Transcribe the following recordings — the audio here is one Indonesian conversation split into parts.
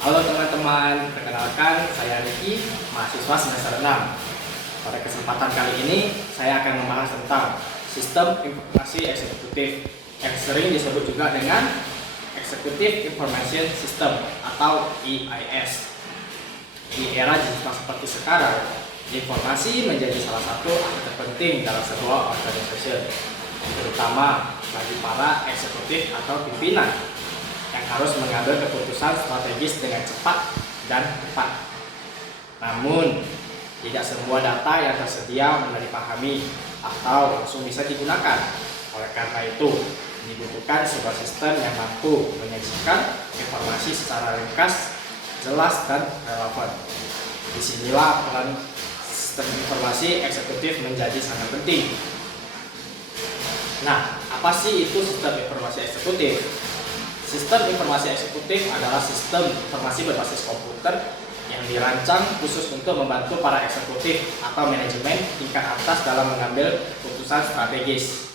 Halo teman-teman, perkenalkan saya Riki, mahasiswa semester 6. Pada kesempatan kali ini, saya akan membahas tentang Sistem Informasi Eksekutif yang sering disebut juga dengan Executive Information System atau EIS. Di era digital seperti sekarang, informasi menjadi salah satu aspek terpenting dalam sebuah organisasi, terutama bagi para eksekutif atau pimpinan yang harus mengambil keputusan strategis dengan cepat dan tepat. Namun, tidak semua data yang tersedia mudah dipahami atau langsung bisa digunakan. Oleh karena itu, dibutuhkan sebuah sistem yang mampu menyajikan informasi secara ringkas, jelas, dan relevan. Disinilah peran sistem informasi eksekutif menjadi sangat penting. Nah, apa sih itu sistem informasi eksekutif? Sistem informasi eksekutif adalah sistem informasi berbasis komputer yang dirancang khusus untuk membantu para eksekutif atau manajemen tingkat atas dalam mengambil keputusan strategis.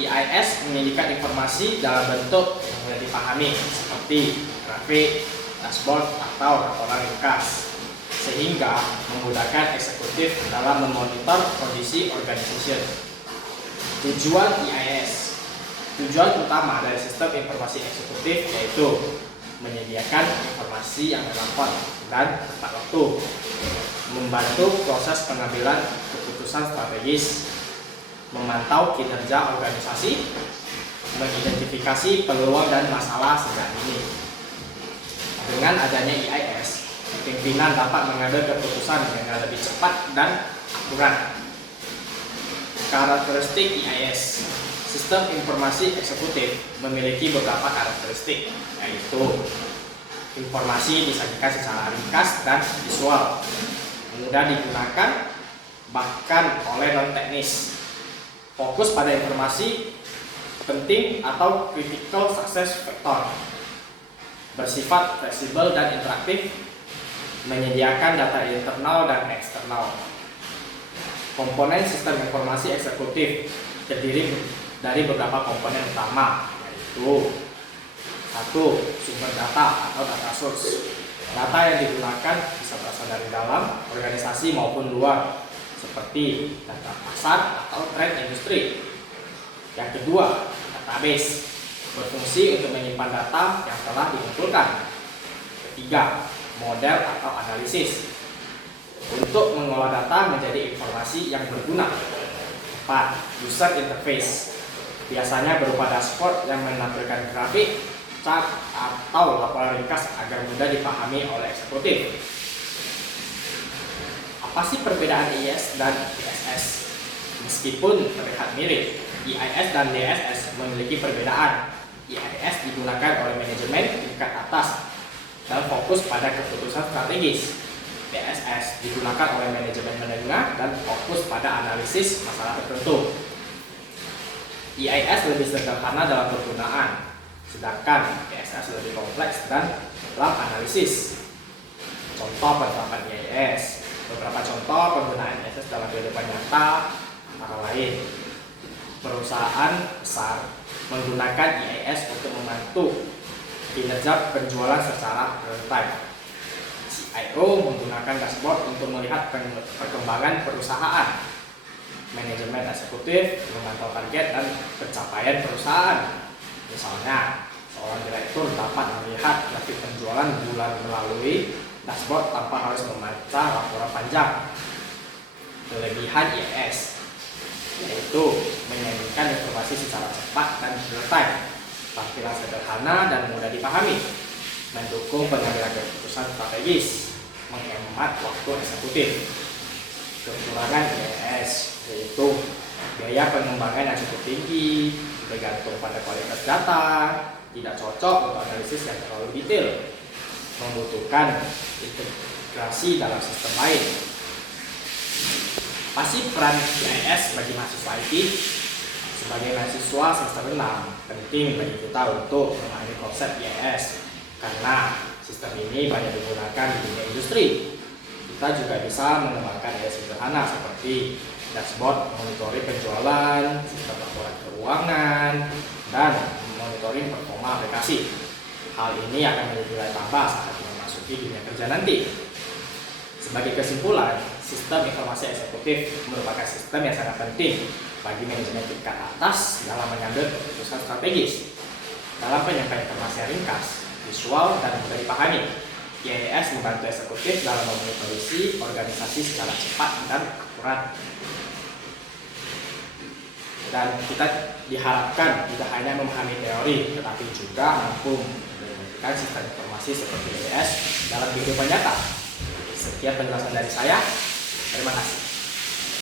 EIS menyajikan informasi dalam bentuk yang mudah dipahami seperti grafik, dashboard, atau laporan ringkas, sehingga memudahkan eksekutif dalam memonitor kondisi organisasi. Tujuan EIS. Tujuan utama dari sistem informasi eksekutif yaitu menyediakan informasi yang relevan dan tepat waktu, membantu proses pengambilan keputusan strategis, memantau kinerja organisasi, mengidentifikasi peluang dan masalah sejak dini. Dengan adanya EIS, pimpinan dapat mengambil keputusan dengan lebih cepat dan akurat. Karakteristik EIS. Sistem informasi eksekutif memiliki beberapa karakteristik, yaitu informasi disajikan secara ringkas dan visual, mudah digunakan bahkan oleh non-teknis, fokus pada informasi penting atau critical success factor, bersifat fleksibel dan interaktif, menyediakan data internal dan eksternal. Komponen sistem informasi eksekutif terdiri dari beberapa komponen utama, yaitu 1. Sumber data atau data source. Data yang digunakan bisa berasal dari dalam organisasi maupun luar, seperti data pasar atau tren industri. Yang kedua, database, berfungsi untuk menyimpan data yang telah dikumpulkan. Ketiga, model atau analisis, untuk mengolah data menjadi informasi yang berguna. 4. User interface, biasanya berupa dashboard yang menampilkan grafik, chart, atau laporan ringkas agar mudah dipahami oleh eksekutif. Apa sih perbedaan EIS dan DSS? Meskipun terlihat mirip, EIS dan DSS memiliki perbedaan. EIS digunakan oleh manajemen tingkat atas dan fokus pada keputusan strategis. DSS digunakan oleh manajemen menengah dan fokus pada analisis masalah tertentu. EIS lebih sederhana dalam penggunaan, sedangkan DSS lebih kompleks dan dalam analisis. Contoh penerapan EIS. Beberapa contoh penggunaan EIS dalam kehidupan nyata antara lain: perusahaan besar menggunakan EIS untuk membantu kinerja penjualan secara real time. CIO menggunakan dashboard untuk melihat perkembangan perusahaan. Manajemen eksekutif memantau target dan pencapaian perusahaan. Misalnya, seorang direktur dapat melihat grafik penjualan bulan melalui dashboard tanpa harus membaca laporan panjang. Kelebihan EIS yaitu menyajikan informasi secara cepat dan real time, tampilan sederhana dan mudah dipahami, mendukung pengambilan keputusan strategis, menghemat waktu eksekutif. Kekurangan EIS yaitu biaya pengembangan yang cukup tinggi, bergantung pada kualitas data, tidak cocok untuk analisis yang terlalu detail, membutuhkan integrasi dalam sistem lain. Apa sih peran EIS bagi mahasiswa IT? Sebagai mahasiswa semester 6, penting bagi kita untuk memahami konsep EIS karena sistem ini banyak digunakan di dunia industri. Kita juga bisa mengembangkan EIS sederhana seperti dashboard monitoring penjualan, sistem laporan keuangan, dan monitoring performa aplikasi. Hal ini akan menjadi nilai tambah saat memasuki dunia kerja nanti. Sebagai kesimpulan, sistem informasi eksekutif merupakan sistem yang sangat penting bagi manajemen tingkat atas dalam mengambil keputusan strategis. Dalam penyampaian informasi yang ringkas, visual, dan mudah dipahami, IAS membantu eksekutif dalam memonitorisi organisasi secara cepat dan akurat. Dan kita diharapkan tidak hanya memahami teori, tetapi juga mampu mengimplementasikan sistem informasi seperti IAS dalam kehidupan nyata. Sekian penjelasan dari saya. Terima kasih.